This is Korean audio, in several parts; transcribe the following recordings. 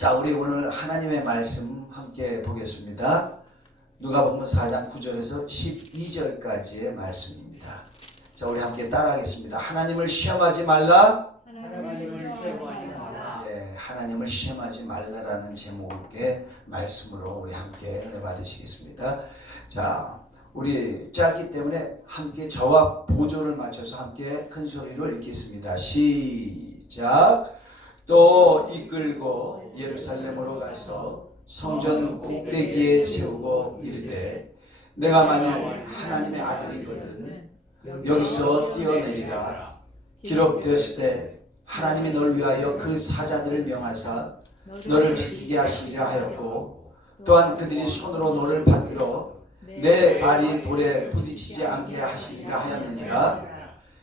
자, 우리 오늘 하나님의 말씀 함께 보겠습니다. 누가복음 4장 9절에서 12절까지의 말씀입니다. 자, 우리 함께 따라하겠습니다. 하나님을 시험하지 말라. 하나님을 시험하지 말라라는 제목의 말씀으로 우리 함께 은혜 받으시겠습니다. 자, 우리 짧기 때문에 함께 저와 보조를 맞춰서 함께 큰 소리로 읽겠습니다. 시작. 또 이끌고 예루살렘으로 가서 성전 꼭대기에 세우고 이르되 내가 만일 하나님의 아들이거든 여기서 뛰어내리라. 기록되었을 때 하나님이 너를 위하여 그 사자들을 명하사 너를 지키게 하시리라 하였고 또한 그들이 손으로 너를 받들어 내 발이 돌에 부딪히지 않게 하시리라 하였느니라.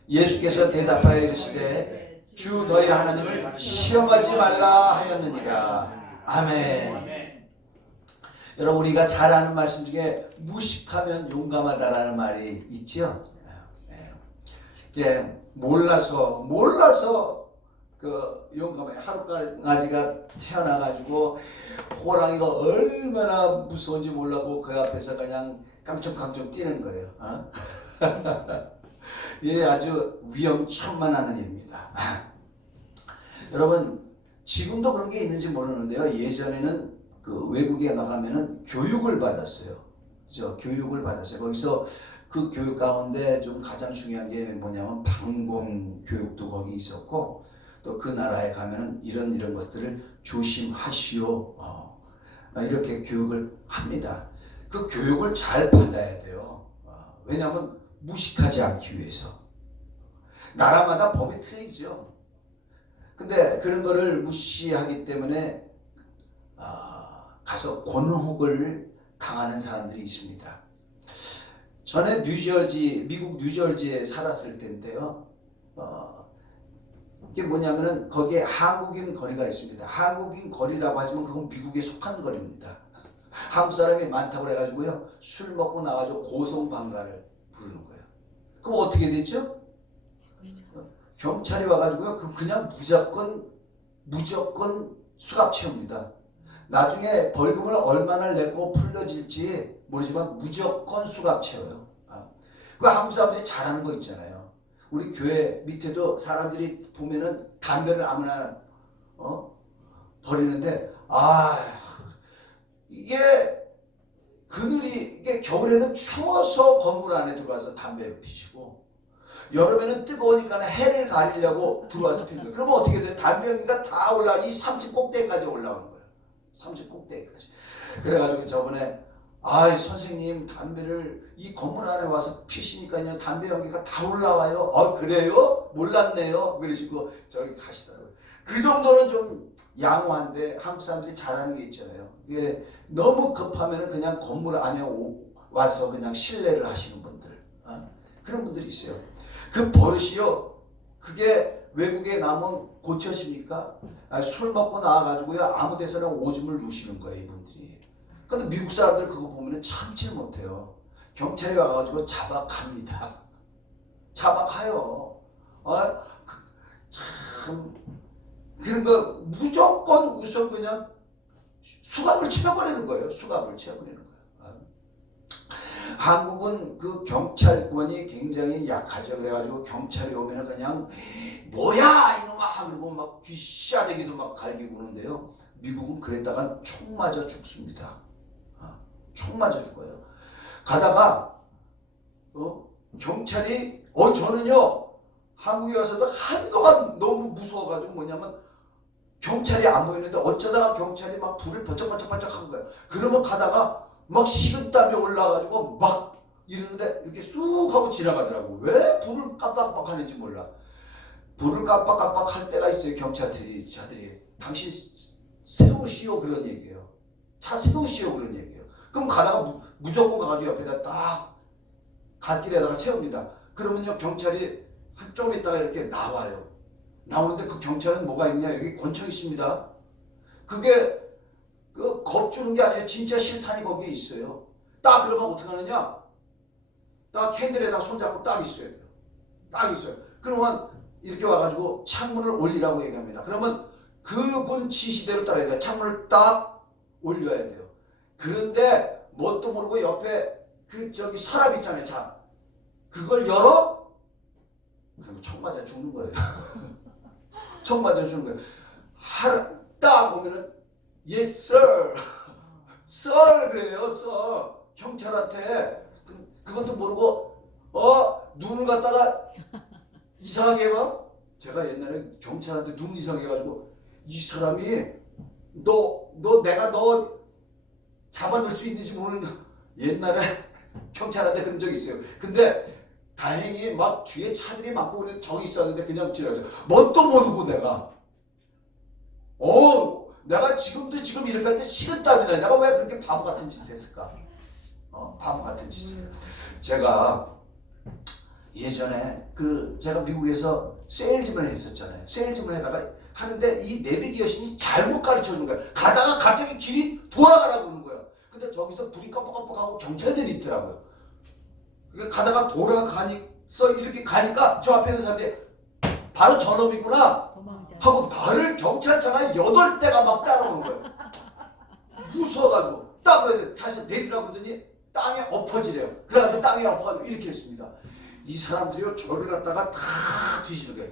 예수께서 대답하여 이르시되 주 너희 하나님을 시험하지 말라 하였느니라. 아멘. 여러분, 우리가 잘 아는 말씀 중에 무식하면 용감하다라는 말이 있죠. 몰라서 그 용감해. 하룻강아지가 태어나가지고 호랑이가 얼마나 무서운지 몰라고 그 앞에서 그냥 깡총깡총 뛰는 거예요. 이게 아주 위험천만한 일입니다. 여러분, 지금도 그런 게 있는지 모르는데요. 예전에는 그 외국에 나가면은 교육을 받았어요. 그죠? 교육을 받았어요. 거기서 그 교육 가운데 좀 가장 중요한 게 뭐냐면 방공 교육도 거기 있었고 또 그 나라에 가면은 이런 것들을 조심하시오. 이렇게 교육을 합니다. 그 교육을 잘 받아야 돼요. 왜냐하면 무식하지 않기 위해서. 나라마다 법이 틀리죠. 근데 그런 거를 무시하기 때문에 가서 곤혹을 당하는 사람들이 있습니다. 전에 미국 뉴저지에 살았을 때인데요. 이게 뭐냐면은 거기에 한국인 거리가 있습니다. 한국인 거리라고 하지만 그건 미국에 속한 거리입니다. 한국 사람이 많다고 그래가지고요. 술 먹고 나가지고 고성방가를 부르는 거예요. 그럼 어떻게 됐죠? 경찰이 와가지고요. 그냥 무조건 수갑 채웁니다. 나중에 벌금을 얼마나 내고 풀려질지 모르지만 무조건 수갑 채워요. 그 한국 사람들이 잘하는 거 있잖아요. 우리 교회 밑에도 사람들이 보면은 담배를 아무나 버리는데 이게 이게 겨울에는 추워서 건물 안에 들어와서 담배를 피시고 여름에는 뜨거우니까 해를 가리려고 들어와서 피는 거예요. 그러면 어떻게 돼요? 담배 연기가 다 이 3층 꼭대기까지 올라오는 거예요. 3층 꼭대기까지. 그래가지고 저번에 선생님 담배를 이 건물 안에 와서 피시니까요 담배 연기가 다 올라와요. 그래요? 몰랐네요. 그러시고 저기 가시더라고요. 그 정도는 좀 양호한데 한국 사람들이 잘하는 게 있잖아요. 이게 너무 급하면은 그냥 건물 안에 와서 그냥 실례를 하시는 분들, 그런 분들이 있어요. 그 버릇이요. 그게 외국에 나면 고쳐십니까? 술 먹고 나와가지고요 아무 데서나 오줌을 누시는 거예요 이분들이. 근데 미국 사람들 그거 보면 참지 못해요. 경찰이 와가지고 잡아갑니다. 잡아가요. 참 그런 거 무조건 우선 그냥 수갑을 채워버리는 거예요. 수갑을 채워버리는 거예요. 한국은 그 경찰권이 굉장히 약하죠. 그래가지고 경찰이 오면 그냥 뭐야 이놈아 그러고 막 귀싸대기도 막 갈기고 그러는데요. 미국은 그랬다가 총 맞아 죽습니다. 총 맞아 죽어요. 가다가 경찰이 저는요 한국에 와서도 한동안 너무 무서워가지고 뭐냐면 경찰이 안 보이는데 어쩌다가 경찰이 막 불을 번쩍번쩍 한 거예요. 그러면 가다가 막 식은땀이 올라가지고 막 이러는데 이렇게 쑥 하고 지나가더라고. 왜 불을 깜빡깜빡 하는지 몰라. 불을 깜빡깜빡 할 때가 있어요. 경찰들이 당신 세우시오 그런 얘기예요. 차 세우시오 그런 얘기예요. 그럼 가다가 무조건 가가지고 옆에다 딱 갓길에다가 세웁니다. 그러면요 경찰이 좀 있다가 이렇게 나와요. 나오는데 그 경찰은 뭐가 있냐, 여기 권총 있습니다. 그게 겁주는 게 아니에요. 진짜 실탄이 거기에 있어요. 딱 그러면 어떻게 하느냐, 딱 핸들에다 손잡고 딱 있어야 돼요. 딱 있어요. 그러면 이렇게 와가지고 창문을 올리라고 얘기합니다. 그러면 그분 지시대로 따라야 돼요. 창문을 딱 올려야 돼요. 그런데 뭣도 모르고 옆에 그 저기 서랍 있잖아요. 자, 그걸 열어? 그럼 총 맞아 죽는 거예요. 총 맞아 죽는 거예요. 딱 보면은 yes sir, sir 그래요. sir. 경찰한테 그것도 모르고 눈을 갖다가 이상하게 봐. 제가 옛날에 경찰한테 눈 이상하게 해가지고 이 사람이 내가 너 잡아낼 수 있는지 모르는 옛날에 경찰한테 그런 적이 있어요. 근데 다행히 막 뒤에 차들이 많고 그냥 저기 있었는데 그냥 지나가서 뭣도 모르고 내가 지금도 지금 이렇게 할 때 식은땀이 나. 내가 왜 그렇게 바보 같은 짓을 했을까? 바보 같은 짓을. 제가 예전에 제가 미국에서 세일즈맨 했었잖아요. 세일즈맨 하다가 하는데 이 내비게이션이 잘못 가르쳐 주는 거야. 가다가 갑자기 길이 돌아가라고 그러는 거야. 근데 저기서 불이 깜빡깜빡하고 경찰들이 있더라고요. 가다가 돌아가니까 이렇게 가니까 저 앞에 있는 사람들이 바로 저놈이구나 하고 나를 경찰차가 8대가 막 따라오는 거예요. 무서워가지고 딱 다시 내리라고 하더니 땅에 엎어지래요. 그래가지고 땅에 엎어가지고 이렇게 했습니다. 이 사람들이요 저를 갖다가 다 뒤지는 거예요.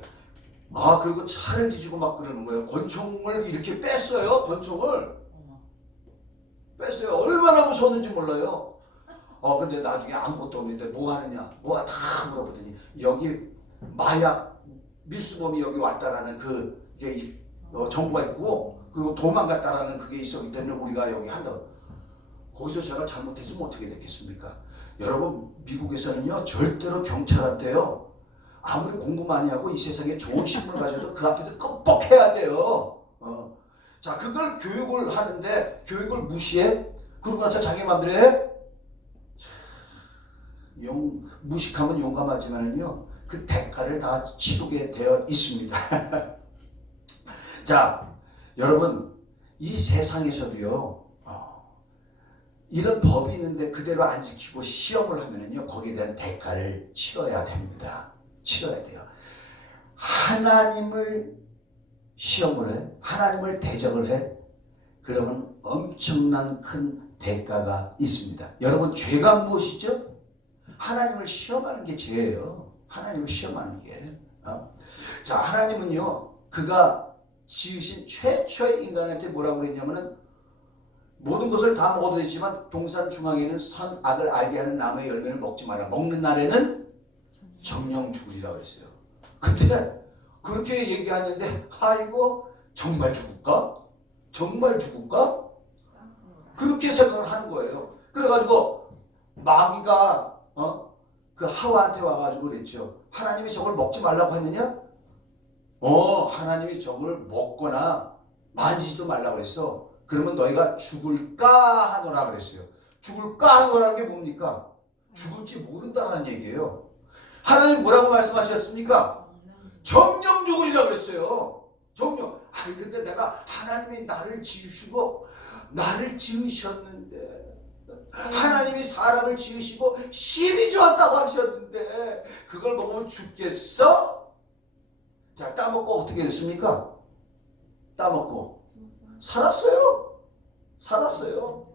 그리고 차를 뒤지고 막 그러는 거예요. 권총을 이렇게 뺐어요. 권총을 뺐어요. 얼마나 무서웠는지 몰라요. 근데 나중에 아무것도 없는데 뭐 하느냐 뭐가 다 물어보더니 여기 마약 밀수범이 여기 왔다라는 그게 정보가 있고 그리고 도망갔다라는 그게 있었기 때문에 우리가 여기 한다고. 거기서 제가 잘못했으면 어떻게 됐겠습니까? 여러분 미국에서는요 절대로 경찰한테요 아무리 공부 많이 하고 이 세상에 좋은 신분을 가져도 그 앞에서 끔뻑해야 돼요. 자 그걸 교육을 하는데 교육을 무시해? 그러고 나서 자기 마음대로 해? 무식하면 용감하지만은요 그 대가를 다 치르게 되어 있습니다. 자 여러분 이 세상에서도요 이런 법이 있는데 그대로 안 지키고 시험을 하면은요 거기에 대한 대가를 치러야 됩니다. 치러야 돼요. 하나님을 시험을 해, 하나님을 대적을 해, 그러면 엄청난 큰 대가가 있습니다. 여러분 죄가 무엇이죠? 하나님을 시험하는 게 죄예요. 하나님을 시험하는 게. 자 하나님은요 그가 지으신 최초의 인간한테 뭐라고 그랬냐면은 모든 것을 다 먹어도 되지만 동산 중앙에는 선악을 알게 하는 나무의 열매를 먹지 마라. 먹는 날에는 정령 죽으리라고 했어요. 근데 그렇게 얘기하는데 아이고 정말 죽을까? 정말 죽을까? 그렇게 생각을 하는 거예요. 그래가지고 마귀가 그 하와한테 와가지고 그랬죠. 하나님이 저걸 먹지 말라고 했느냐? 하나님이 저걸 먹거나 만지지도 말라고 했어. 그러면 너희가 죽을까 하노라 그랬어요. 죽을까 하노라는 게 뭡니까? 죽을지 모른다는 얘기예요. 하나님 뭐라고 말씀하셨습니까? 정령 죽으리라 그랬어요. 정령. 근데 내가 하나님이 나를 지으시고 나를 지으셨는데 하나님이 사람을 지으시고 심히 좋았다고 하셨는데 그걸 먹으면 죽겠어? 자 따먹고 어떻게 됐습니까? 따먹고 살았어요. 살았어요.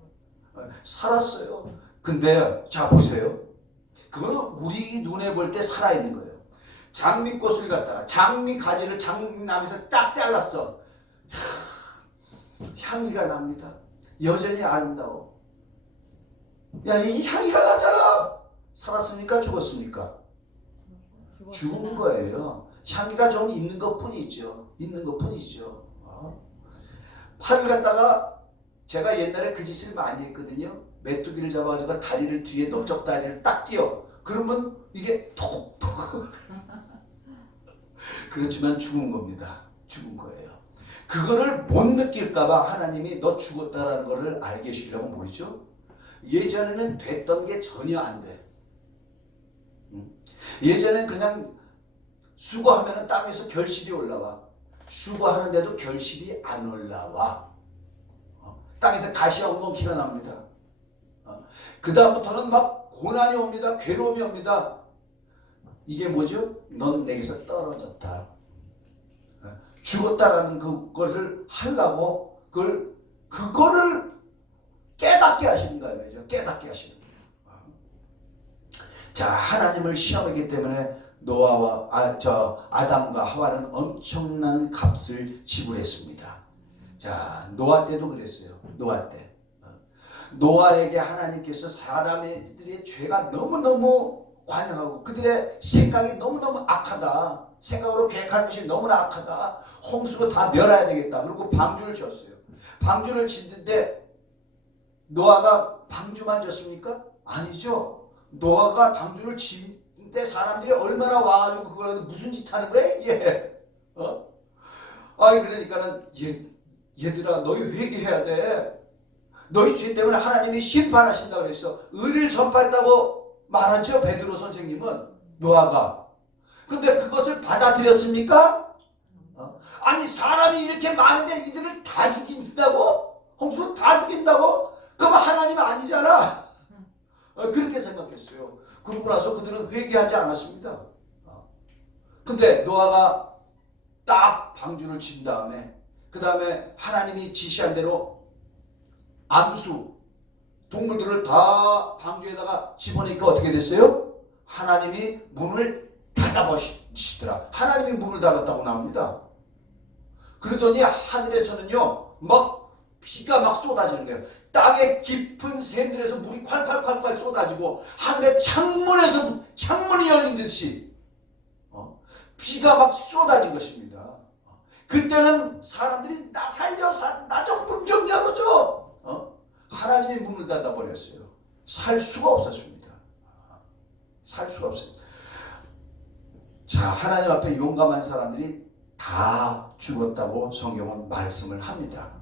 근데 자 보세요. 그거는 우리 눈에 볼 때 살아있는 거예요. 장미꽃을 갖다가 장미 가지를 장미나무에서 딱 잘랐어. 향기가 납니다. 여전히 아름다워. 이 향기가 나잖아. 살았습니까? 죽었습니까? 죽은 거예요. 향기가 좀 있는 것뿐이죠. 팔을 갖다가 제가 옛날에 그 짓을 많이 했거든요. 메뚜기를 잡아가지고 다리를 뒤에 넓적 다리를 딱 띄어. 그러면 이게 톡톡. 그렇지만 죽은 겁니다. 죽은 거예요. 그거를 못 느낄까봐 하나님이 너 죽었다라는 거를 알게 해주려고 뭐죠? 예전에는 됐던 게 전혀 안 돼. 예전엔 그냥 수거하면 땅에서 결실이 올라와. 수거하는데도 결실이 안 올라와. 땅에서 가시 엉겅퀴가 납니다. 그 다음부터는 막 고난이 옵니다. 괴로움이 옵니다. 이게 뭐죠? 넌 내게서 떨어졌다. 죽었다라는 그것을 하려고 그거를 깨닫게 하시는 거예요. 깨닫게 하시는 거예요. 자, 하나님을 시험하기 때문에 아담과 하와는 엄청난 값을 지불했습니다. 자, 노아 때도 그랬어요. 노아 때. 노아에게 하나님께서 사람들의 죄가 너무너무 관영하고 그들의 생각이 너무너무 악하다. 생각으로 계획하는 것이 너무나 악하다. 홍수로 다 멸해야 되겠다. 그리고 방주를 지었어요. 방주를 짓는데 노아가 방주만 지었습니까? 아니죠. 노아가 방주를 짓는데 사람들이 얼마나 와가지고 그걸 무슨 짓 하는 거야? 이게. 아니 그러니까는 얘들아 너희 회개해야 돼. 너희 죄 때문에 하나님이 심판하신다고 그랬어. 의를 전파했다고 말하죠. 베드로 선생님은 노아가. 근데 그것을 받아들였습니까? 아니 사람이 이렇게 많은데 이들을 다 죽인다고? 홍수로 다 죽인다고? 그럼 하나님은 아니잖아. 그렇게 생각했어요. 그러고 나서 그들은 회개하지 않았습니다. 근데 노아가 딱 방주를 친 다음에 그 다음에 하나님이 지시한 대로 암수 동물들을 다 방주에다가 집어넣으니까 어떻게 됐어요? 하나님이 문을 닫아버리시더라. 하나님이 문을 닫았다고 나옵니다. 그러더니 하늘에서는요 막 비가 막 쏟아지는 거예요. 땅의 깊은 샘들에서 물이 콸콸콸콸 쏟아지고 하늘의 창문이 열린 듯이 비가 막 쏟아진 것입니다. 그때는 사람들이 나 살려서 나 좀 열어줘. 하나님이 문을 닫아버렸어요. 살 수가 없었습니다. 살 수가 없습니다. 자, 하나님 앞에 용감한 사람들이 다 죽었다고 성경은 말씀을 합니다.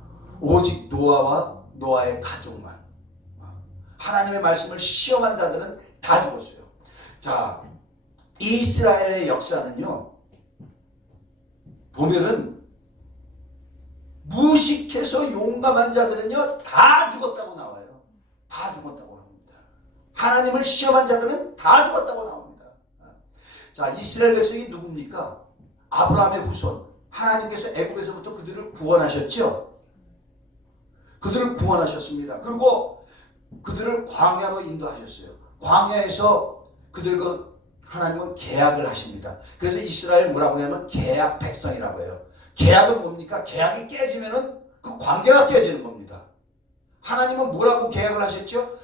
오직 노아와 노아의 가족만. 하나님의 말씀을 시험한 자들은 다 죽었어요. 자, 이스라엘의 역사는요 보면은 무식해서 용감한 자들은요 다 죽었다고 나와요. 다 죽었다고 합니다. 하나님을 시험한 자들은 다 죽었다고 나옵니다. 자, 이스라엘 백성이 누굽니까? 아브라함의 후손. 하나님께서 애굽에서부터 그들을 구원하셨죠. 그들을 구원하셨습니다. 그리고 그들을 광야로 인도하셨어요. 광야에서 그들과 하나님은 계약을 하십니다. 그래서 이스라엘 뭐라고 하냐면 계약 백성이라고 해요. 계약은 뭡니까? 계약이 깨지면은 그 관계가 깨지는 겁니다. 하나님은 뭐라고 계약을 하셨죠?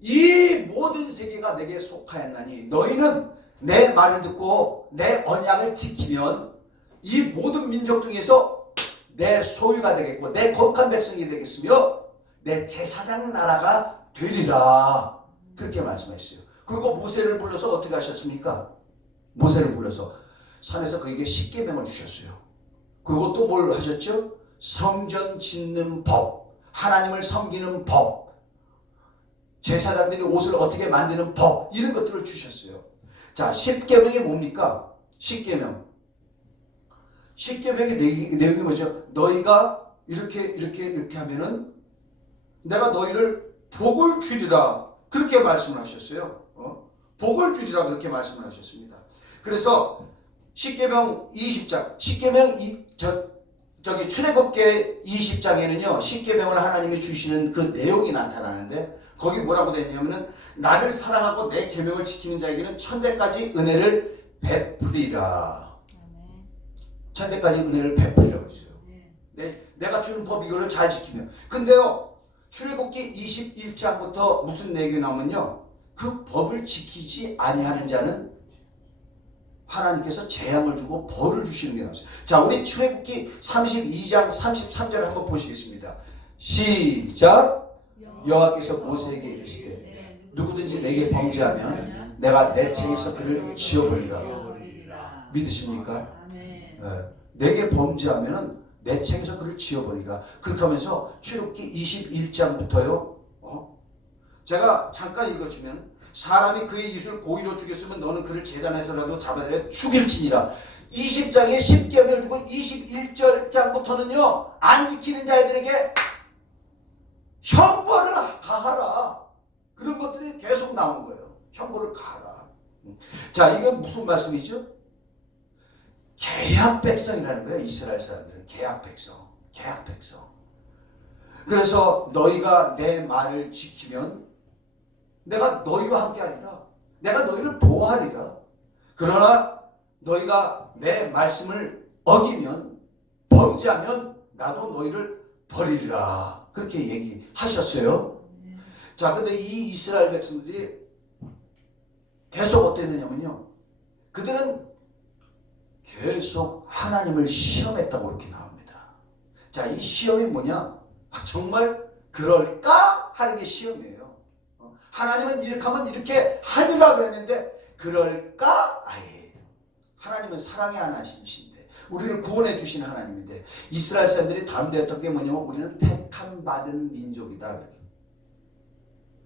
이 모든 세계가 내게 속하였나니 너희는 내 말을 듣고 내 언약을 지키면 이 모든 민족 중에서 내 소유가 되겠고 내 거룩한 백성이 되겠으며 내 제사장 나라가 되리라. 그렇게 말씀하셨어요. 그리고 모세를 불러서 어떻게 하셨습니까? 모세를 불러서 산에서 그에게 십계명을 주셨어요. 그리고 또 뭘 하셨죠? 성전 짓는 법, 하나님을 섬기는 법, 제사장들이 옷을 어떻게 만드는 법, 이런 것들을 주셨어요. 자, 십계명이 뭡니까? 십계명의 내용이 뭐죠? 너희가 이렇게 하면은 내가 너희를 복을 주리라. 그렇게 말씀을 하셨어요. 복을 주리라 그렇게 말씀을 하셨습니다. 그래서 십계명 20장, 출애굽기 20장에는요 십계명을 하나님이 주시는 그 내용이 나타나는데 거기 뭐라고 되어 있냐면은 나를 사랑하고 내 계명을 지키는 자에게는 천대까지 은혜를 베풀이라. 천대까지 은혜를 베풀이라고 했어요. 내가 주는 법 이거를 잘 지키면. 근데요 출애굽기 21장부터 무슨 내용이 나오면요 그 법을 지키지 아니하는 자는 하나님께서 재앙을 주고 벌을 주시는 게 나왔어요. 자, 우리 출애굽기 32장 33절을 한번 보시겠습니다. 시작. 여호와께서 모세에게 이르시되 누구든지 내게 범죄하면 내가 내 책에서 그를 지어버리라. 믿으십니까? 내게 범죄하면 내 책에서 그를 지어버리라. 그렇게 하면서 출애굽기 21장부터요. 제가 잠깐 읽어주면 사람이 그의 이웃을 고의로 죽였으면 너는 그를 제단에서라도 잡아들여 죽일지니라. 20장에 십계명을 주고 21장부터는요 안 지키는 자들에게 형벌을 가하라. 그런 것들이 계속 나오는 거예요. 형벌을 가하라. 자, 이건 무슨 말씀이죠? 계약 백성이라는 거예요. 이스라엘 사람들은 계약 백성, 계약 백성. 그래서 너희가 내 말을 지키면 내가 너희와 함께 하리라. 내가 너희를 보호하리라. 그러나 너희가 내 말씀을 어기면, 범죄하면 나도 너희를 버리리라. 그렇게 얘기하셨어요. 자, 근데 이 이스라엘 백성들이 계속 어땠느냐면요, 그들은 계속 하나님을 시험했다고 그렇게 나옵니다. 자, 이 시험이 뭐냐? 정말 그럴까? 하는 게 시험이에요. 하나님은 이렇게 하면 이렇게 하리라 그랬는데 그럴까? 아예. 하나님은 사랑의 하나님이신데, 우리를 구원해 주신 하나님인데, 이스라엘 사람들이 담대했던 게 뭐냐면 우리는 택함 받은 민족이다.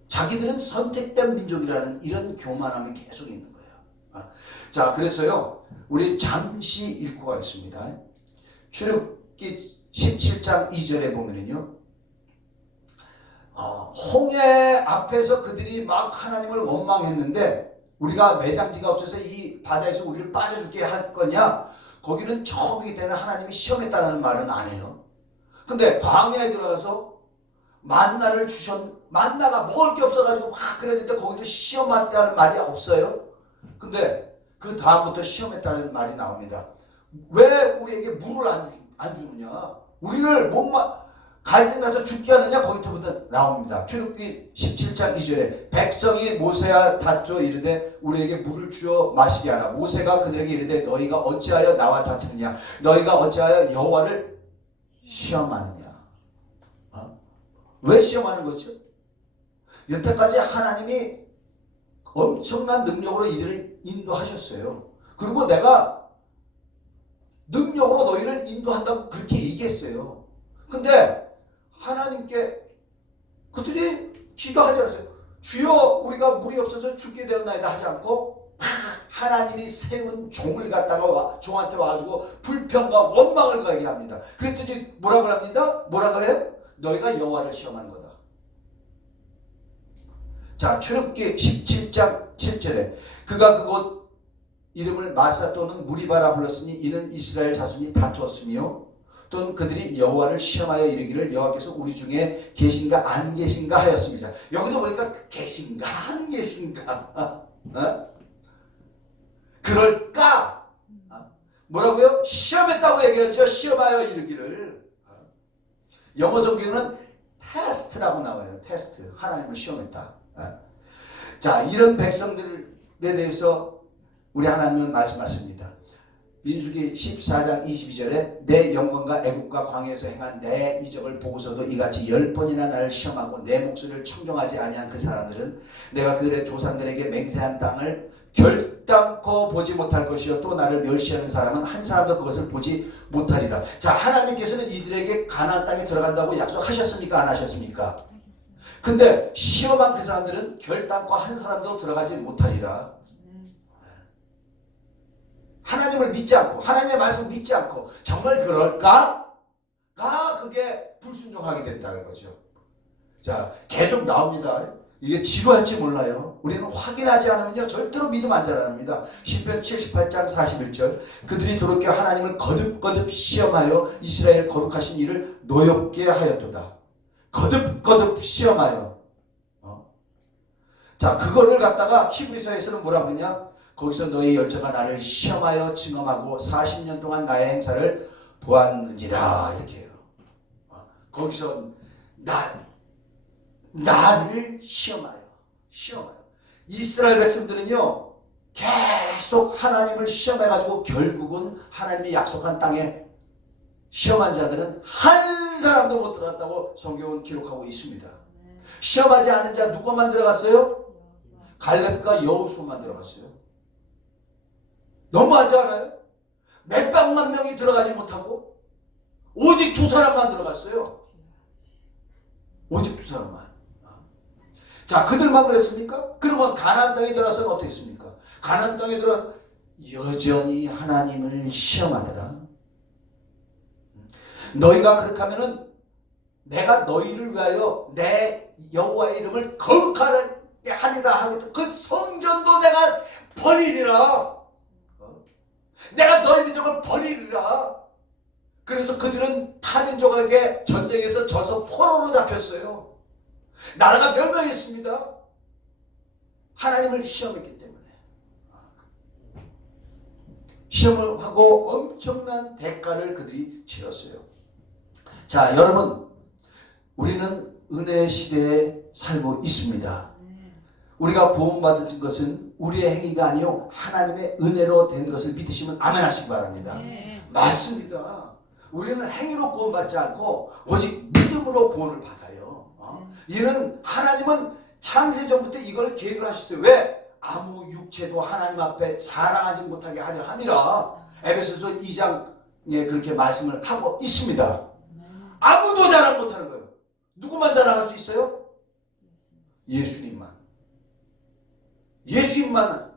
자기들은 선택된 민족이라는 이런 교만함이 계속 있는 거예요. 자, 그래서요, 우리 잠시 읽고 가겠습니다. 출애굽기 17장 2절에 보면은요, 홍해 앞에서 그들이 막 하나님을 원망했는데, 우리가 매장지가 없어서 이 바다에서 우리를 빠져죽게 할 거냐? 거기는 처음이 되는 하나님이 시험했다는 말은 안 해요. 근데 광야에 들어가서 만나를 만나가 먹을 게 없어가지고 막 그랬는데 거기도 시험했다는 말이 없어요. 근데 그 다음부터 시험했다는 말이 나옵니다. 왜 우리에게 물을 안 주느냐? 우리를 갈증 나서 죽게 하느냐? 거기서부터 나옵니다. 출애굽기 17장 2절에 백성이 모세와 다투어 이르되 우리에게 물을 주어 마시게 하라. 모세가 그들에게 이르되 너희가 어찌하여 나와 다투느냐? 너희가 어찌하여 여호와를 시험하느냐? 왜 시험하는 거죠? 여태까지 하나님이 엄청난 능력으로 이들을 인도하셨어요. 그리고 내가 능력으로 너희를 인도한다고 그렇게 얘기했어요. 근데 하나님께 그들이 기도하지 않았어요. 주여 우리가 물이 없어서 죽게 되었나이다 하지 않고 하나님이 세운 종을 갖다가 종한테 와가지고 불평과 원망을 가게 합니다. 그랬더니 뭐라고 합니다? 뭐라고 해요? 너희가 여호와를 시험하는 거다. 자, 출애굽기 17장 7절에 그가 그곳 이름을 마사 또는 무리바라 불렀으니 이는 이스라엘 자손이 다투었으며 또는 그들이 여호와를 시험하여 이르기를 여호와께서 우리 중에 계신가 안 계신가 하였습니다. 여기도 보니까 계신가 안 계신가 그럴까? 뭐라고요? 시험했다고 얘기하죠. 시험하여 이르기를. 영어 성경은 테스트라고 나와요. 테스트. 하나님을 시험했다. 자, 이런 백성들에 대해서 우리 하나님은 말씀하십니다. 민수기 14장 22절에 내 영광과 애국과 광야에서 행한 내 이적을 보고서도 이같이 10번이나 나를 시험하고 내 목소리를 청종하지 아니한 그 사람들은 내가 그들의 조상들에게 맹세한 땅을 결단코 보지 못할 것이요 또 나를 멸시하는 사람은 한 사람도 그것을 보지 못하리라. 자, 하나님께서는 이들에게 가나안 땅에 들어간다고 약속하셨습니까? 안 하셨습니까? 근데 시험한 그 사람들은 결단코 한 사람도 들어가지 못하리라. 하나님을 믿지 않고 하나님의 말씀 믿지 않고 정말 그럴까? 그게 불순종하게 된다는 거죠. 자, 계속 나옵니다. 이게 지루할지 몰라요. 우리는 확인하지 않으면요 절대로 믿음 안 자랍니다. 시편 78장 41절 그들이 도롭게 하나님을 거듭거듭 시험하여 이스라엘 거룩하신 이를 노엽게 하였도다. 거듭거듭 시험하여. 자, 그거를 갖다가 히브리서에서는 뭐라고 하냐? 거기서 너희 열처가 나를 시험하여 증험하고 40년 동안 나의 행사를 보았느니라 이렇게 해요. 거기서 나를 시험하여. 이스라엘 백성들은요 계속 하나님을 시험해가지고 결국은 하나님이 약속한 땅에 시험한 자들은 한 사람도 못 들어갔다고 성경은 기록하고 있습니다. 시험하지 않은 자 누구만 들어갔어요? 갈렙과 여호수아만 들어갔어요. 너무하지 않아요? 몇백만 명이 들어가지 못하고 오직 두 사람만 들어갔어요. 오직 두 사람만. 자, 그들만 그랬습니까? 그러면 가나안 땅에 들어가서는 어떻게 했습니까? 가나안 땅에 들어 여전히 하나님을 시험하느라. 너희가 그렇게 하면은 내가 너희를 위하여 내 여호와의 이름을 거룩하게 하리라 하고 그 성전도 내가 버리리라. 내가 너희 민족을 버리리라. 그래서 그들은 타민족에게 전쟁에서 져서 포로로 잡혔어요. 나라가 멸망했습니다. 하나님을 시험했기 때문에. 시험을 하고 엄청난 대가를 그들이 치렀어요. 자, 여러분, 우리는 은혜 시대에 살고 있습니다. 우리가 구원받은 것은 우리의 행위가 아니요 하나님의 은혜로 된 것을 믿으시면 아멘 하시기 바랍니다. 맞습니다. 우리는 행위로 구원받지 않고 오직 믿음으로 구원을 받아요. 이는 하나님은 창세전부터 이걸 계획을 하셨어요. 왜? 아무 육체도 하나님 앞에 자랑하지 못하게 하려 함이라. 에베소서 2장에 그렇게 말씀을 하고 있습니다. 아무도 자랑 못하는 거예요. 누구만 자랑할 수 있어요? 예수님만. 예수님만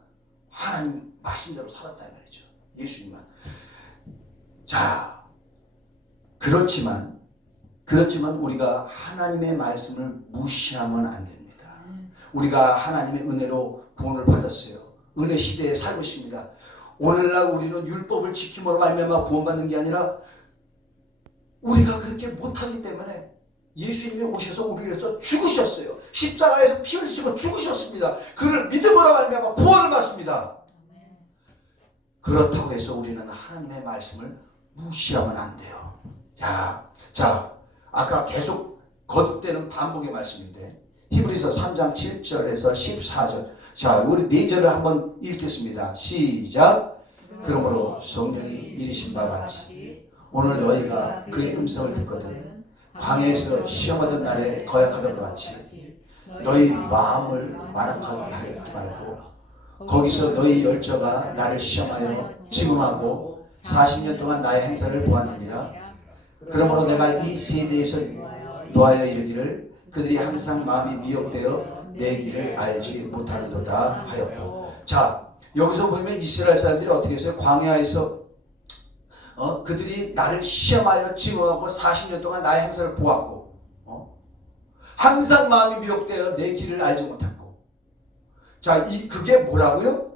하나님 말씀대로 살았다는 말이죠. 예수님만. 자, 그렇지만 우리가 하나님의 말씀을 무시하면 안 됩니다. 우리가 하나님의 은혜로 구원을 받았어요. 은혜 시대에 살고 있습니다. 오늘날 우리는 율법을 지킴으로 말미암아 구원받는 게 아니라 우리가 그렇게 못하기 때문에 예수님이 오셔서 우리를 위해서 죽으셨어요. 십자가에서 피 흘리시고 죽으셨습니다. 그를 믿음으로 말미암아 구원을 받습니다. 그렇다고 해서 우리는 하나님의 말씀을 무시하면 안 돼요. 자, 아까 계속 거듭되는 반복의 말씀인데 히브리서 3장 7절에서 14절. 자, 우리 4절을 한번 읽겠습니다. 시작. 그러므로 성령이 이르신 바와 같이 오늘 너희가 그의 음성을 듣거든 광야에서 시험하던 날에 거역하던 것 같이 너희 마음을 완악하게 하지 말고 거기서 너희 열조가 나를 시험하여 증언하고 40년 동안 나의 행사를 보았느니라. 그러므로 내가 이 세대에서 노하여 이르기를 그들이 항상 마음이 미혹되어 내 길을 알지 못하는도다 하였고. 자, 여기서 보면 이스라엘 사람들이 어떻게 했어요? 광야에서 그들이 나를 시험하여 증언하고 40년 동안 나의 행사를 보았고 항상 마음이 미혹되어 내 길을 알지 못했고. 자, 그게 뭐라고요?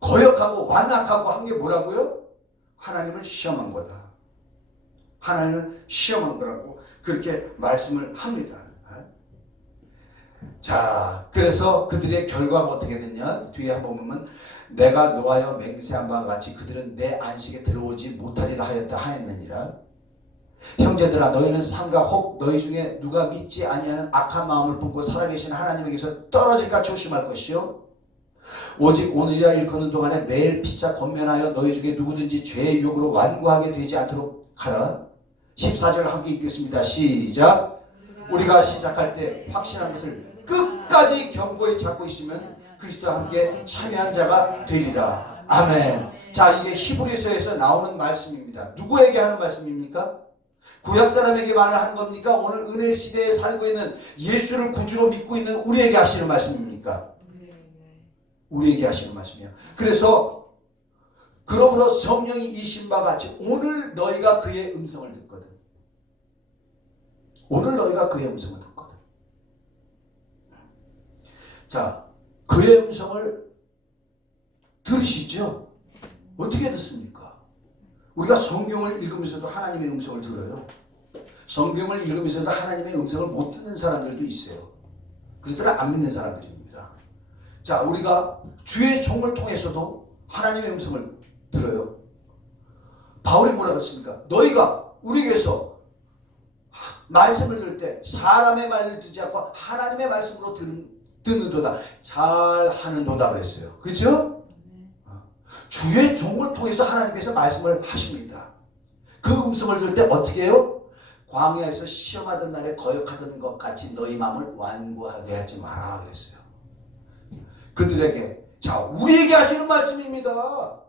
거역하고 완악하고 한 게 뭐라고요? 하나님을 시험한 거다. 하나님을 시험한 거라고 그렇게 말씀을 합니다. 자, 그래서 그들의 결과가 어떻게 됐냐? 뒤에 한번 보면 내가 노하여 맹세한 바와 같이 그들은 내 안식에 들어오지 못하리라 하였느니라. 형제들아, 너희는 삼가 혹 너희 중에 누가 믿지 아니하는 악한 마음을 품고 살아계신 하나님에게서 떨어질까 조심할 것이요. 오직 오늘이라 일컫는 동안에 매일 피차 권면하여 너희 중에 누구든지 죄의 유혹으로 완고하게 되지 않도록 하라. 14절 함께 읽겠습니다. 시작. 우리가 시작할 때 확신한 것을 끝까지 견고히 잡고 있으면 그리스도와 함께 참여한 자가 되리라. 아멘. 자, 이게 히브리서에서 나오는 말씀입니다. 누구에게 하는 말씀입니까? 구약 사람에게 말을 하는 겁니까? 오늘 은혜 시대에 살고 있는 예수를 구주로 믿고 있는 우리에게 하시는 말씀입니까? 우리에게 하시는 말씀이에요. 그래서 그러므로 성령이 이신 바 같이 오늘 너희가 그의 음성을 듣거든. 오늘 너희가 그의 음성을 듣거든. 자, 그의 음성을 들으시죠? 어떻게 듣습니까? 우리가 성경을 읽으면서도 하나님의 음성을 들어요. 성경을 읽으면서도 하나님의 음성을 못 듣는 사람들도 있어요. 그들은 안 믿는 사람들입니다. 자, 우리가 주의 종을 통해서도 하나님의 음성을 들어요. 바울이 뭐라고 했습니까? 너희가 우리에게서 말씀을 들을 때 사람의 말을 듣지 않고 하나님의 말씀으로 듣는도다. 잘하는도다 그랬어요. 그렇죠? 주의 종을 통해서 하나님께서 말씀을 하십니다. 그 음성을 들을 때 어떻게 해요? 광야에서 시험하던 날에 거역하던 것 같이 너희 마음을 완고하게 하지 마라 그랬어요. 그들에게, 자, 우리에게 하시는 말씀입니다.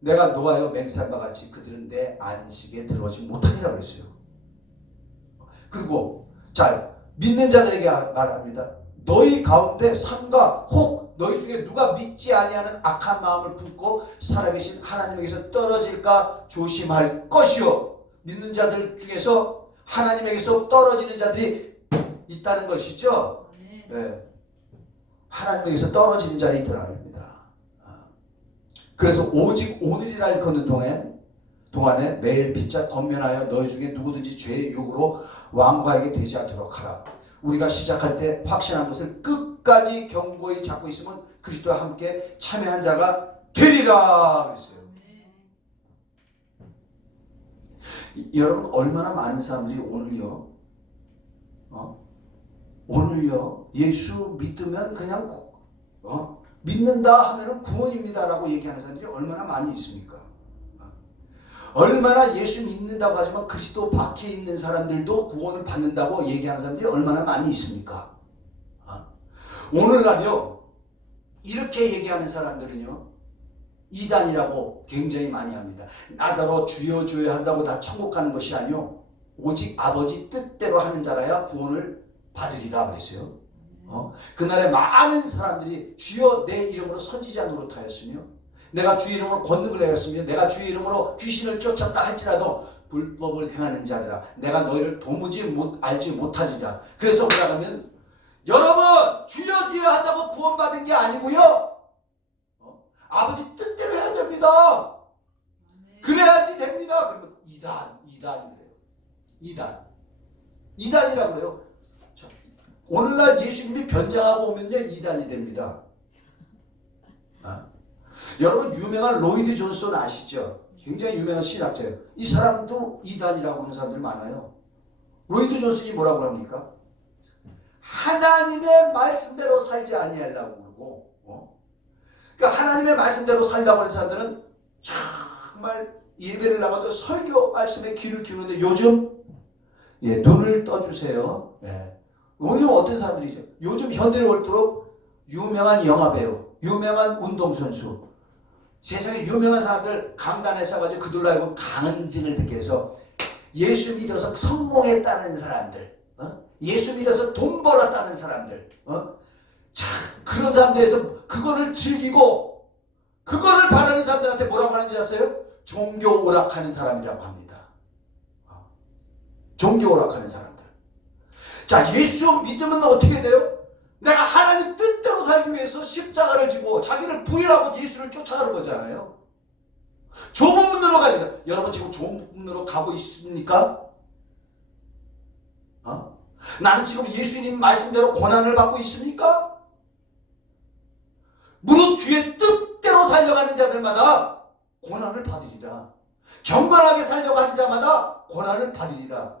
내가 노하여 맹세한 바 같이 그들은 내 안식에 들어오지 못하리라 그랬어요. 그리고 자, 믿는 자들에게 말합니다. 너희 가운데 삼가 혹 너희 중에 누가 믿지 아니하는 악한 마음을 품고 살아계신 하나님에게서 떨어질까 조심할 것이요. 믿는 자들 중에서 하나님에게서 떨어지는 자들이 있다는 것이죠. 네. 하나님에게서 떨어지는 자들이 있더라 합니다. 그래서 오직 오늘이라 일컫는 동안에 매일 빗자 권면하여 너희 중에 누구든지 죄의 욕으로 완고하게 되지 않도록 하라. 우리가 시작할 때 확신한 것을 끝까지 견고히 잡고 있으면 그리스도와 함께 참여한 자가 되리라 그랬어요. 여러분 얼마나 많은 사람들이 오늘요 예수 믿으면 그냥 믿는다 하면은 구원입니다라고 얘기하는 사람들이 얼마나 많이 있습니까? 얼마나 예수 믿는다고 하지만 그리스도 밖에 있는 사람들도 구원을 받는다고 얘기하는 사람들이 얼마나 많이 있습니까? 오늘날요 이렇게 얘기하는 사람들은요 이단이라고 굉장히 많이 합니다. 나더러 주여 주여 한다고 다 천국 가는 것이 아니요 오직 아버지 뜻대로 하는 자라야 구원을 받으리라 그랬어요. 그날에 많은 사람들이 주여 내 이름으로 선지자 노릇하였으며 내가 주의 이름으로 권능을 행했으며 내가 주의 이름으로 귀신을 쫓았다 할지라도 불법을 행하는 자들아 내가 너희를 도무지 알지 못하리라. 그래서 뭐라 하면 여러분 주여 주여 한다고 구원받은 게 아니고요 아버지 뜻대로 해야 됩니다. 그래야지 됩니다. 그러면 이단이라고 그래요. 오늘날 예수님이 변장하고 오면요 이단이 됩니다. 여러분 유명한 로이드 존슨 아시죠? 굉장히 유명한 신학자예요. 이 사람도 이단이라고 하는 사람들이 많아요. 로이드 존슨이 뭐라고 합니까? 하나님의 말씀대로 살지 아니하려고 그러고 그러니까 하나님의 말씀대로 살려고 하는 사람들은 정말 예배를 나가도 설교 말씀에 귀를 기울이는데 요즘 눈을 떠주세요. 오늘 어떤 사람들이죠? 요즘 현대를 올도록 유명한 영화배우, 유명한 운동선수, 세상에 유명한 사람들 강단에서 가지고 그들로 알고 간증을 듣게 해서 예수 믿어서 성공했다는 사람들, 예수 믿어서 돈 벌었다는 사람들, 그런 사람들에서 그거를 즐기고 그거를 바라는 사람들한테 뭐라고 하는지 아세요? 종교 오락하는 사람이라고 합니다. 종교 오락하는 사람들. 자, 예수 믿으면 어떻게 돼요? 내가 하나님 뜻대로 살기 위해서 십자가를 지고 자기를 부인하고 예수를 쫓아가는 거잖아요. 좁은 문으로 갑니다. 여러분 지금 좁은 문으로 가고 있습니까? 나는 지금 예수님 말씀대로 고난을 받고 있습니까? 무릇 주의 뜻대로 살려가는 자들마다 고난을 받으리라. 경건하게 살려고 하는 자마다 고난을 받으리라.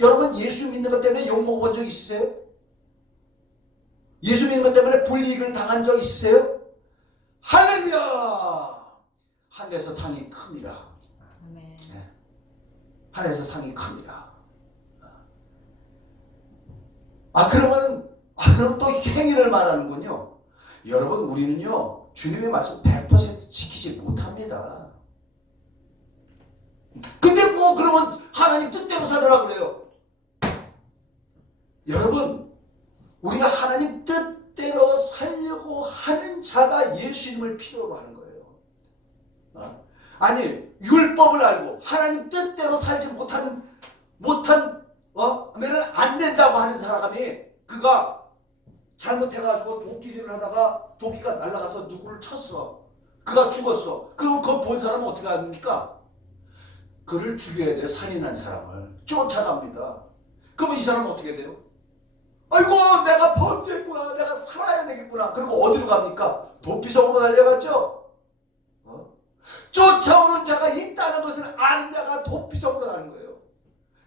여러분 예수 믿는 것 때문에 욕먹어본 적 있으세요? 예수 믿는 것 때문에 불이익을 당한 적 있으세요? 할렐루야! 하늘에서 상이 큽니다. 하늘에서 상이 큽니다. 그럼 또 행위를 말하는군요. 여러분 우리는요 주님의 말씀 100% 지키지 못합니다. 근데 뭐 그러면 하나님 뜻대로 살으라 그래요. 여러분 우리가 하나님 뜻대로 살려고 하는 자가 예수님을 필요로 하는 거예요. 아니 율법을 알고 하나님 뜻대로 살지 못하면 안 된다고 하는 사람이 그가 잘못해가지고 도끼질을 하다가 도끼가 날아가서 누구를 쳤어. 그가 죽었어. 그럼 그거 본 사람은 어떻게 합니까? 그를 죽여야 돼. 살인한 사람을 쫓아갑니다. 그러면 이 사람은 어떻게 돼요? 아이고 내가 범죄했구나. 내가 살아야 되겠구나. 그리고 어디로 갑니까? 도피성으로 달려갔죠. 쫓아오는 자가 있다는 것을 아는 자가 도피성으로 가는 거예요.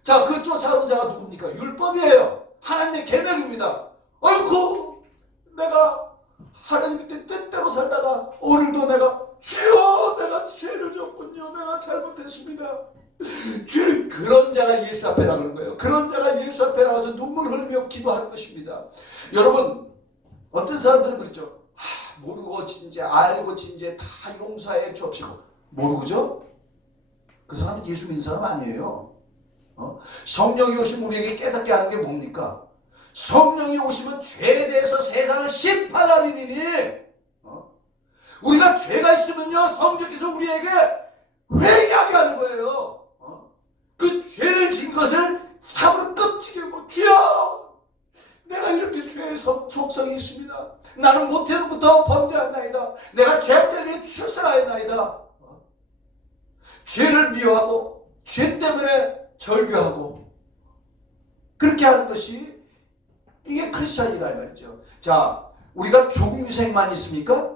자, 그 쫓아오는 자가 누굽니까? 율법이에요. 하나님의 계명입니다. 아이고 내가 하나님 뜻대로 살다가 오늘도 내가 주여 내가 죄를 졌군요. 내가 잘못했습니다. 주님 그런 자가 예수 앞에 나가는 거예요. 그런 자가 예수 앞에 나가서 눈물 흘리며 기도하는 것입니다. 여러분 어떤 사람들은 그렇죠. 모르고 진짜 알고 진짜 다 용서해 줍시고 모르고죠? 그 사람은 예수 믿는 사람 아니에요. 성령이 오시면 우리에게 깨닫게 하는 게 뭡니까? 성령이 오시면 죄에 대해서 세상을 심판하리니 우리가 죄가 있으면요 성령께서 우리에게 회개하게 하는 거예요. 그 죄를 지은 것을 참으로 끔찍하고 주여 내가 이렇게 죄에 속삭 정체성이 있습니다. 나는 모태로부터 범죄하였나이다. 내가 죄악되게 출생하였나이다. 죄를 미워하고 죄 때문에 절규하고 그렇게 하는 것이 이게 크리스천이라 말이죠. 자, 우리가 중생만 있습니까?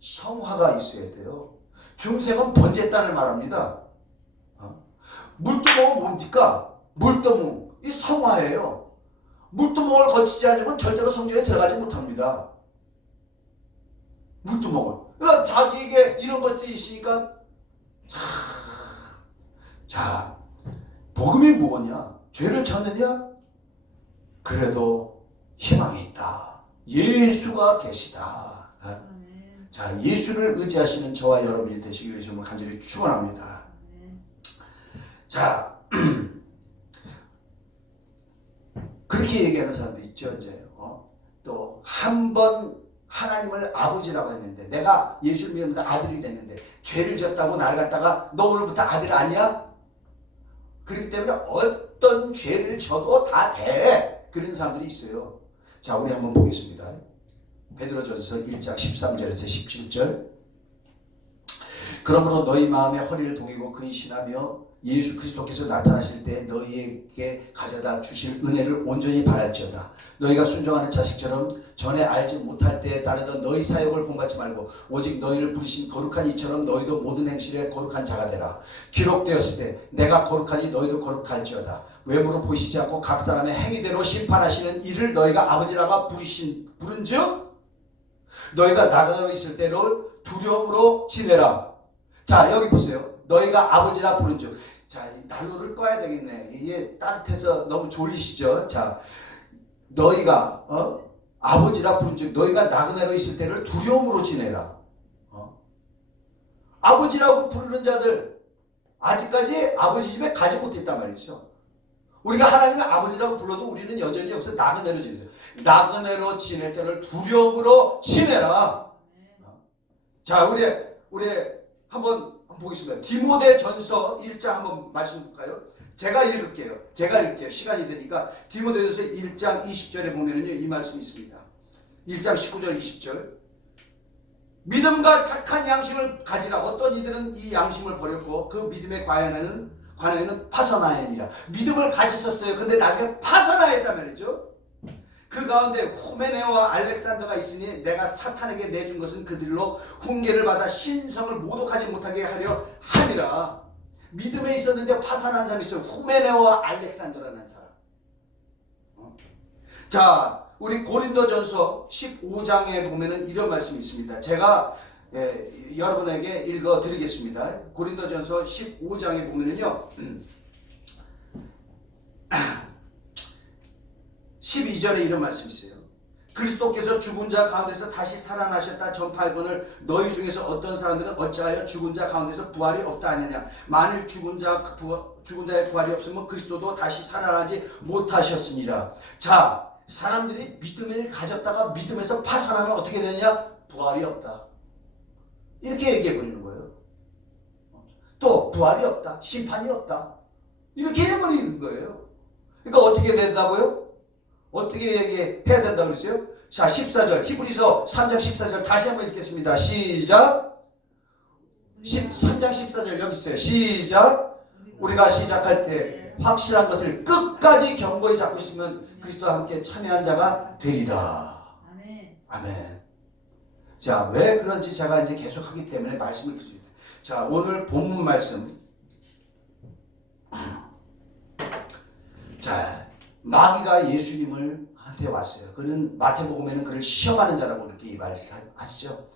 성화가 있어야 돼요. 중생은 번제단을 말합니다. 물두멍은 뭡니까? 물두멍, 이 성화예요. 물두멍을 거치지 않으면 절대로 성전에 들어가지 못합니다. 물두멍을. 그러니까 자기에게 이런 것들이 있으니까 자, 복음이 뭐냐? 죄를 졌느냐? 그래도 희망이 있다. 예수가 계시다. 자, 예수를 의지하시는 저와 여러분이 되시기 위해서 간절히 축원합니다. 자, 그렇게 얘기하는 사람도 있죠. 이제 또 한 번 하나님을 아버지라고 했는데 내가 예수를 믿으면서 아들이 됐는데 죄를 졌다고 날 갖다가 너 오늘부터 아들 아니야? 그렇기 때문에 어떤 죄를 져도 다 돼. 그런 사람들이 있어요. 자, 우리 한번 보겠습니다. 베드로전서 1장 13절에서 17절. 그러므로 너희 마음에 허리를 동이고 근신하며 예수 그리스도께서 나타나실 때 너희에게 가져다 주실 은혜를 온전히 바랄지어다. 너희가 순종하는 자식처럼 전에 알지 못할 때에 따르던 너희 사역을 본받지 말고 오직 너희를 부르신 거룩한 이처럼 너희도 모든 행실에 거룩한 자가 되라. 기록되었을 때 내가 거룩하니 너희도 거룩할지어다. 외모로 보시지 않고 각 사람의 행위대로 심판하시는 이를 너희가 아버지라고 부른즉 너희가 나그네로 있을 때를 두려움으로 지내라. 자, 여기 보세요. 너희가 아버지라 부른즉. 자, 난로를 꺼야 되겠네. 이게 따뜻해서 너무 졸리시죠? 자, 너희가 아버지라 부른즉 너희가 나그네로 있을 때를 두려움으로 지내라. 아버지라고 부르는 자들 아직까지 아버지 집에 가지 못했단 말이죠. 우리가 하나님의 아버지라고 불러도 우리는 여전히 여기서 나그네로 지내죠. 나그네로 지낼 때를 두려움으로 지내라. 자, 우리 한번 보겠습니다. 디모데전서 1장 한번 말씀 볼까요? 제가 읽을게요. 시간이 되니까 디모데전서 1장 20절에 보면은요, 이 말씀이 있습니다. 1장 19절 20절. 믿음과 착한 양심을 가지라. 어떤 이들은 이 양심을 버렸고 그 믿음에 관하여는 파선하였니라. 믿음을 가졌었어요. 근데 나중에 파선하였단 말이죠. 그 가운데 후메네와 알렉산더가 있으니 내가 사탄에게 내준 것은 그들로 훈계를 받아 신성을 모독하지 못하게 하려 함이라. 믿음에 있었는데 파산한 사람이 있어요. 후메네와 알렉산더라는 사람. 자, 우리 고린도전서 15장에 보면은 이런 말씀이 있습니다. 제가 여러분에게 읽어 드리겠습니다. 고린도전서 15장에 보면은요. 12절에 이런 말씀이 있어요. 그리스도께서 죽은 자 가운데서 다시 살아나셨다 전파하거늘 너희 중에서 어떤 사람들은 어찌하여 죽은 자 가운데서 부활이 없다 하느냐. 만일 죽은 자의 부활이 없으면 그리스도도 다시 살아나지 못하셨으니라. 자, 사람들이 믿음을 가졌다가 믿음에서 파산하면 어떻게 되느냐? 부활이 없다. 이렇게 얘기해 버리는 거예요. 또 부활이 없다. 심판이 없다. 이렇게 해버리는 거예요. 그러니까 어떻게 된다고요? 어떻게 얘기해야 된다고 그랬어요? 자, 14절 히브리서 3장 14절 다시 한번 읽겠습니다. 시작. 3장 14절 여기 있어요. 시작. 우리가 시작할 때 확실한 것을 끝까지 견고히 잡고 있으면 그리스도와 함께 참여한 자가 되리라. 아멘. 자, 왜 그런지 제가 이제 계속 하기 때문에 말씀을 드립니다. 자, 오늘 본문 말씀. 자, 마귀가 예수님을 한테 왔어요. 그는 마태복음에는 그를 시험하는 자라고 이렇게 말하시죠.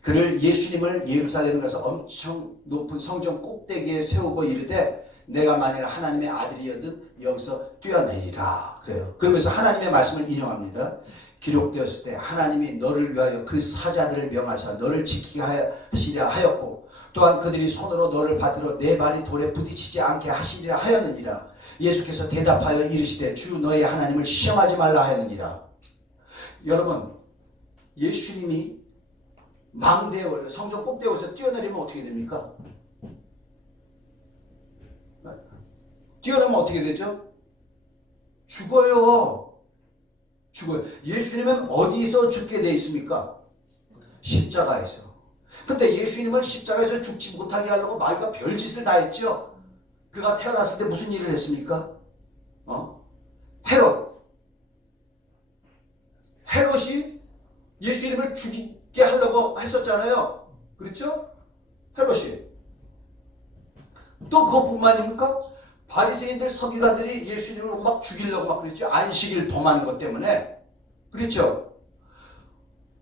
그를 예수님을 예루살렘에 가서 엄청 높은 성전 꼭대기에 세우고 이르되 내가 만일 하나님의 아들이어든 여기서 뛰어내리라 그래요. 그러면서 하나님의 말씀을 인용합니다. 기록되었을 때 하나님이 너를 위하여 그 사자들을 명하사 너를 지키게 하시려 하였고 또한 그들이 손으로 너를 받들어 내 발이 돌에 부딪히지 않게 하시리라 하였느니라. 예수께서 대답하여 이르시되 주 너의 하나님을 시험하지 말라 하였느니라. 여러분, 예수님이 망대에 올려 성전 꼭대기에 올려서 뛰어내리면 어떻게 됩니까? 네. 뛰어내면 어떻게 되죠? 죽어요. 죽어요. 예수님은 어디서 죽게 돼 있습니까? 십자가에서. 근데 예수님을 십자가에서 죽지 못하게 하려고 마귀가 별짓을 다 했죠. 그가 태어났을 때 무슨 일을 했습니까? 헤롯이 예수님을 죽이게 하려고 했었잖아요. 그렇죠? 헤롯이. 또 그것뿐만입니까? 바리새인들 서기관들이 예수님을 막 죽이려고 막 그랬죠. 안식일 범하는 것 때문에. 그렇죠?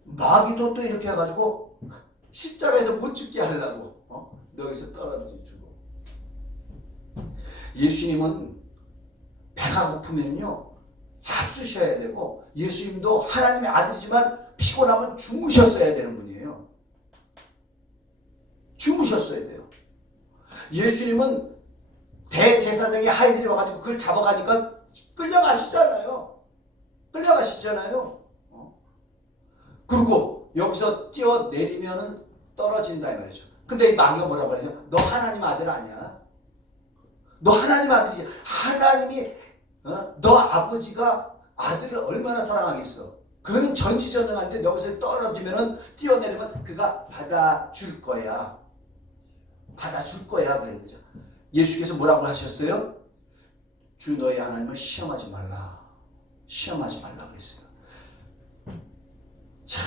마귀도 또 이렇게 해가지고 십자가에서 못 죽게 하려고 너 여기서 떨어져 죽어. 예수님은 배가 고프면요 잡수셔야 되고, 예수님도 하나님의 아들이지만 피곤하면 주무셨어야 되는 분이에요. 주무셨어야 돼요. 예수님은 대제사장의 하인들이 와가지고 그걸 잡아가니까 끌려가시잖아요. 그리고 여기서 뛰어내리면은 떨어진다 이 말이죠. 근데 이 마귀가 뭐라고 하냐? 너 하나님 아들 아니야? 너 하나님 아들이지. 하나님이 너 아버지가 아들을 얼마나 사랑하겠어. 그는 전지전능한데 여기서 떨어지면은 뛰어내리면 그가 받아줄 거야. 그런 거죠. 예수께서 뭐라고 하셨어요? 주 너희 하나님을 시험하지 말라 그랬어요. 자,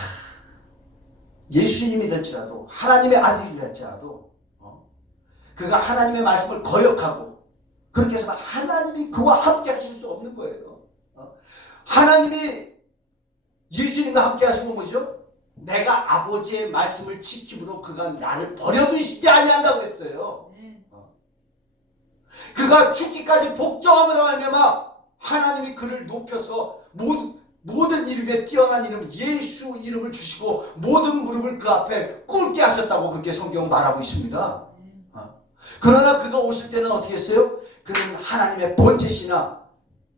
예수님이 될지라도, 하나님의 아들이 될지라도 그가 하나님의 말씀을 거역하고 그렇게 해서 하나님이 그와 함께 하실 수 없는 거예요. 하나님이 예수님과 함께 하시면 뭐죠? 내가 아버지의 말씀을 지킴으로 그가 나를 버려두시지 아니한다고 그랬어요. 그가 죽기까지 복종함으로 말미암아 하나님이 그를 높여서 모든 이름에 뛰어난 이름 예수 이름을 주시고 모든 무릎을 그 앞에 꿇게 하셨다고 그렇게 성경은 말하고 있습니다. 그러나 그가 오실 때는 어떻게 했어요? 그는 하나님의 본체시나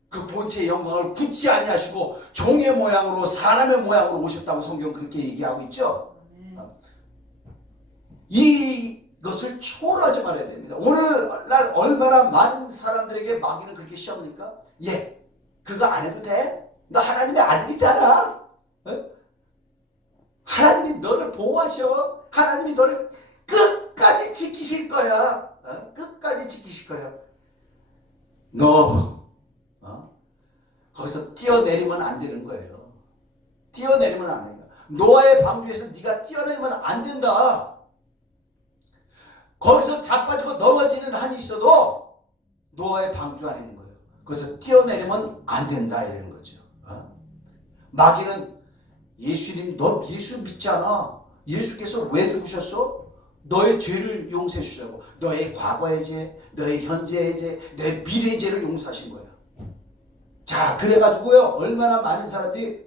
그 본체의 영광을 굳지 아니하시고 종의 모양으로 사람의 모양으로 오셨다고 성경은 그렇게 얘기하고 있죠. 이것을 초월하지 말아야 됩니다. 오늘날 얼마나 많은 사람들에게 마귀는 그렇게 시험하니까 그거 안 해도 돼? 너 하나님의 아들이잖아. 하나님이 너를 보호하셔. 하나님이 너를 끝까지 지키실 거야. 끝까지 지키실 거야. 너 거기서 뛰어내리면 안 되는 거예요. 뛰어내리면 안 된다. 노아의 방주에서 네가 뛰어내리면 안 된다. 거기서 자빠지고 넘어지는 한이 있어도 노아의 방주 안에 있는 거예요. 거기서 뛰어내리면 안 된다 이러는 거죠. 마귀는 예수님 너 예수 믿잖아. 예수께서 왜 죽으셨어? 너의 죄를 용서해 주려고. 너의 과거의 죄, 너의 현재의 죄, 너의 미래의 죄를 용서하신 거예요. 자, 그래가지고요 얼마나 많은 사람들이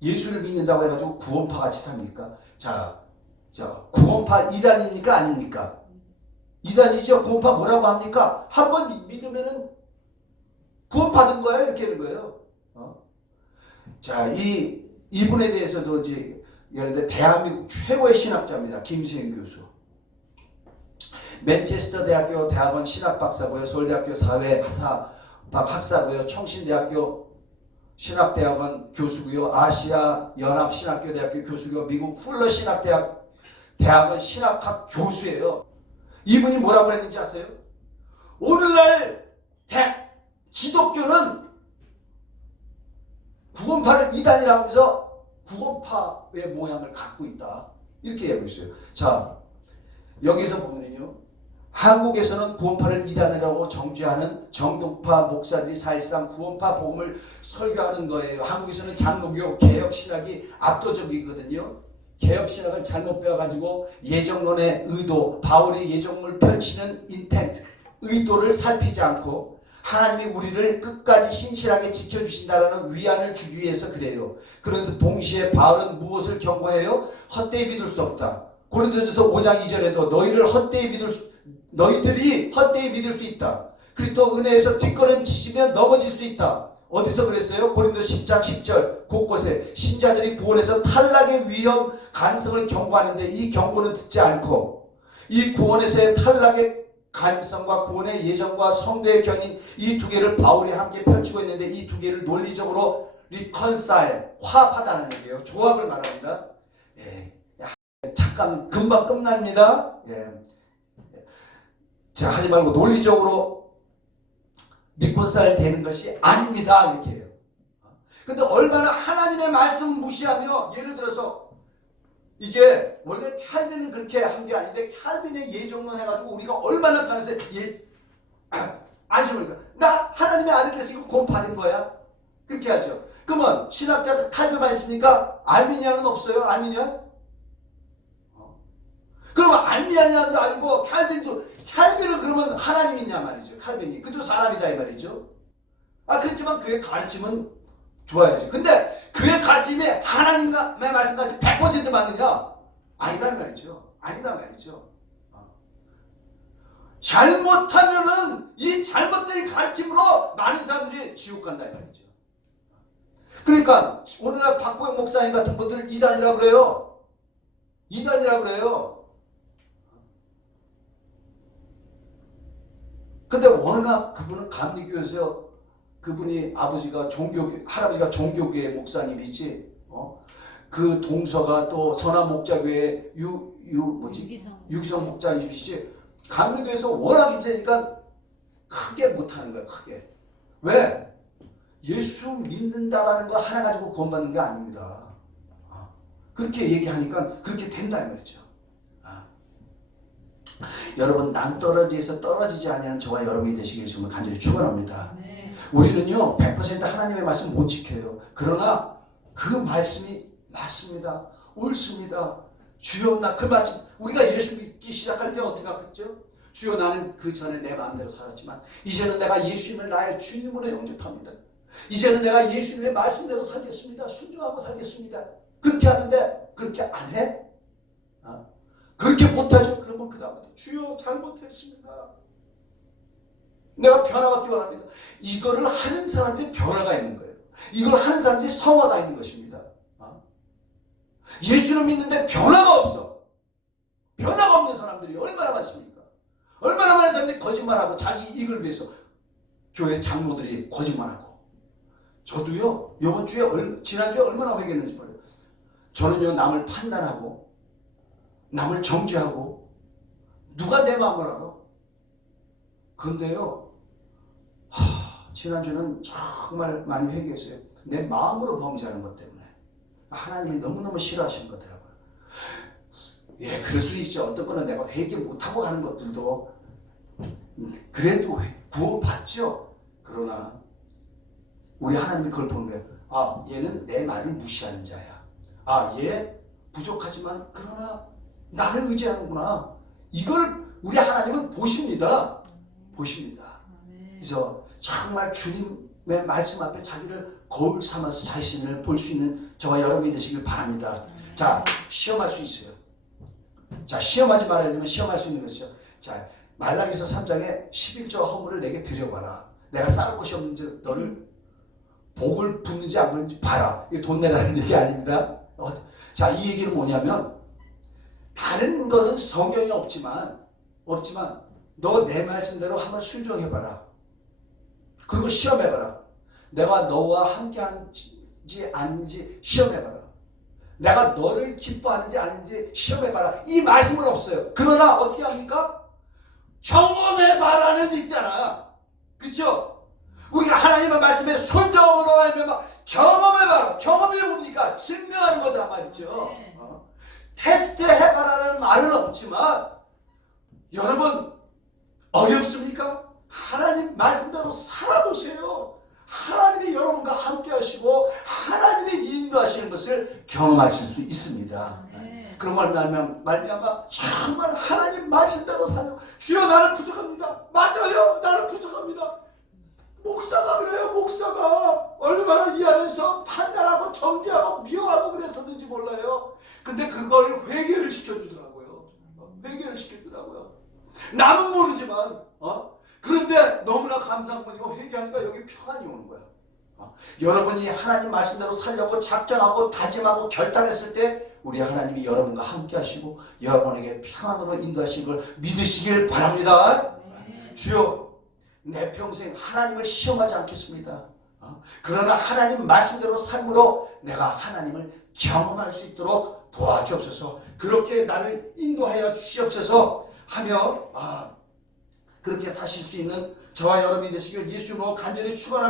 예수를 믿는다고 해가지고 구원파 같이 삽니까? 자, 구원파 이단입니까? 아닙니까? 이단이죠. 구원파 뭐라고 합니까? 한번 믿으면은 구원받은 거야 이렇게 하는 거예요. 자, 이분에 대해서도 이제 예를 대한민국 최고의 신학자입니다. 김수현 교수. 맨체스터 대학교 대학원 신학박사고요. 서울대학교 사회학 학사고요. 청신대학교 신학대학원 교수고요. 아시아 연합 신학교 대학교 교수고요. 미국 풀러 신학대학원 신학학 교수예요. 이분이 뭐라고 했는지 아세요? 오늘날 기독교는 구원파를 이단이라고 하면서 구원파의 모양을 갖고 있다. 이렇게 얘기하고 있어요. 자, 여기서 보면요. 한국에서는 구원파를 이단이라고 정죄하는 정동파 목사들이 사실상 구원파 복음을 설교하는 거예요. 한국에서는 장로교 개혁신학이 압도적이거든요. 개혁신학을 잘못 배워가지고 예정론의 의도, 바울이 예정론을 펼치는 인텐트, 의도를 살피지 않고 하나님이 우리를 끝까지 신실하게 지켜주신다는 위안을 주기 위해서 그래요. 그런데 동시에 바울은 무엇을 경고해요? 헛되이 믿을 수 없다. 고린도전서 5장 2절에도 너희들이 헛되이 믿을 수 있다. 그리스도 은혜에서 뒷걸음치시면 넘어질 수 있다. 어디서 그랬어요? 고린도 10장 10절 곳곳에 신자들이 구원에서 탈락의 위험 가능성을 경고하는데 이 경고는 듣지 않고 이 구원에서의 탈락의 가능성과 구원의 예정과 성도의 견인 이 두 개를 바울이 함께 펼치고 있는데 이 두 개를 논리적으로 reconcile, 화합하다는 얘기예요. 조합을 말합니다. 예. 잠깐 금방 끝납니다. 예. 자, 하지 말고 논리적으로 reconcile 되는 것이 아닙니다. 이렇게 해요. 근데 얼마나 하나님의 말씀 무시하며 예를 들어서 이게 원래 칼빈은 그렇게 한 게 아닌데 칼빈의 예정론 해가지고 우리가 얼마나 가는데 안심을 나 하나님의 아들 돼서 이거 구원 받은 거야? 그렇게 하죠. 그러면 신학자 칼빈만 있습니까? 알미니아는 없어요? 알미니아? 그러면 알미니아도 아니고 칼빈은 그러면 하나님이냐 말이죠. 칼빈이 그도 사람이다 이 말이죠. 그렇지만 그의 가르침은 좋아야지. 근데 그의 가르침이 하나님의 말씀까지 100% 맞느냐? 아니다 말이죠. 아니다 말이죠. 잘못하면은 이 잘못된 가르침으로 많은 사람들이 지옥 간다 이 말이죠. 그러니까 오늘날 박보영 목사님 같은 분들 이단이라고 그래요. 이단이라고 그래요. 근데 워낙 그분은 감리교에서 그분이 할아버지가 종교교회 목사님이지, 그 동서가 또 선한 목자교회 유기성 목자님이지, 감리교에서 워낙 힘세니까 크게 못하는 거야, 크게. 왜? 예수 믿는다라는 거 하나 가지고 구원받는 게 아닙니다. 그렇게 얘기하니까 그렇게 된다 이 말이죠. 여러분 낭떠러지에서 떨어지지 아니하는 저와 여러분이 되시길 정말 간절히 축원합니다. 우리는요 100% 하나님의 말씀 못 지켜요. 그러나 그 말씀이 맞습니다. 옳습니다. 주여 나 그 말씀 우리가 예수 믿기 시작할 때 어떻게 하겠죠? 주여 나는 그 전에 내 마음대로 살았지만 이제는 내가 예수님을 나의 주님으로 영접합니다. 이제는 내가 예수님의 말씀대로 살겠습니다. 순종하고 살겠습니다. 그렇게 하는데 그렇게 안 해? 그렇게 못하죠? 그러면 그 다음부터 주여 잘못했습니다. 내가 변화받기 원합니다. 이거를 하는 사람들이 변화가 있는 거예요. 이걸 하는 사람들이 성화가 있는 것입니다. 예수는 믿는데 변화가 없어. 변화가 없는 사람들이 얼마나 많습니까? 얼마나 많은 사람들이 거짓말하고 자기 이익을 위해서 교회 장로들이 거짓말하고. 저도요 지난주에 얼마나 회개했는지 몰라요. 저는요 남을 판단하고 남을 정죄하고 누가 내 마음을 알아? 근데요 지난주는 정말 많이 회개했어요. 내 마음으로 범죄하는 것 때문에 하나님이 너무너무 싫어하시는 거더라고요. 예, 그럴 수도 있죠. 어떤 거는 내가 회개 못하고 하는 것들도 그래도 구원받죠. 그러나 우리 하나님이 그걸 보는 거예요. 얘는 내 말을 무시하는 자야. 얘 부족하지만 그러나 나를 의지하는구나. 이걸 우리 하나님은 보십니다. 보십니다. 그래서 정말 주님의 말씀 앞에 자기를 거울 삼아서 자신을 볼 수 있는 저와 여러분이 되시길 바랍니다. 자, 시험할 수 있어요. 자, 시험하지 말아야 되면 시험할 수 있는 것이죠. 자, 말라기서 3장에 11조 허물을 내게 드려봐라. 내가 쌓을 곳이 없는지 너를 복을 붓는지 안 붓는지 봐라. 이게 돈 내라는 얘기 아닙니다. 자, 이 얘기는 뭐냐면 다른 거는 성경에 없지만 너 내 말씀대로 한번 순종해봐라. 그리고 시험해봐라. 내가 너와 함께하는지 아닌지 시험해봐라. 내가 너를 기뻐하는지 아닌지 시험해봐라. 이 말씀은 없어요. 그러나 어떻게 합니까? 경험해봐라는 있잖아. 그렇죠? 우리가 하나님의 말씀에 순종으로 하면 경험해봐라. 경험이 뭡니까? 증명하는 거란 말이죠. 테스트해봐라는 말은 없지만 여러분 어렵습니까? 하나님 말씀대로 살아보세요. 하나님이 여러분과 함께 하시고 하나님이 인도하시는 것을 경험하실 수 있습니다. 그런 말미암아 정말 하나님 말씀대로 살려. 주여 나는 부족합니다. 맞아요. 나는 부족합니다. 목사가 그래요. 목사가 얼마나 이 안에서 판단하고 정죄하고 미워하고 그랬었는지 몰라요. 근데 그걸 회개를 시켜주더라고요. 회개를 시켜주더라고요. 남은 모르지만 그런데 너무나 감사한 건 이거 회개하니까 여기 평안이 오는 거야. 여러분이 하나님 말씀대로 살려고 작정하고 다짐하고 결단했을 때 우리 하나님이 여러분과 함께 하시고 여러분에게 평안으로 인도하신 걸 믿으시길 바랍니다. 주여 내 평생 하나님을 시험하지 않겠습니다. 그러나 하나님 말씀대로 삶으로 내가 하나님을 경험할 수 있도록 도와주옵소서. 그렇게 나를 인도하여 주시옵소서 하며 그렇게 사실 수 있는 저와 여러분이 되시길 예수 이름으로 간절히 축원합니다.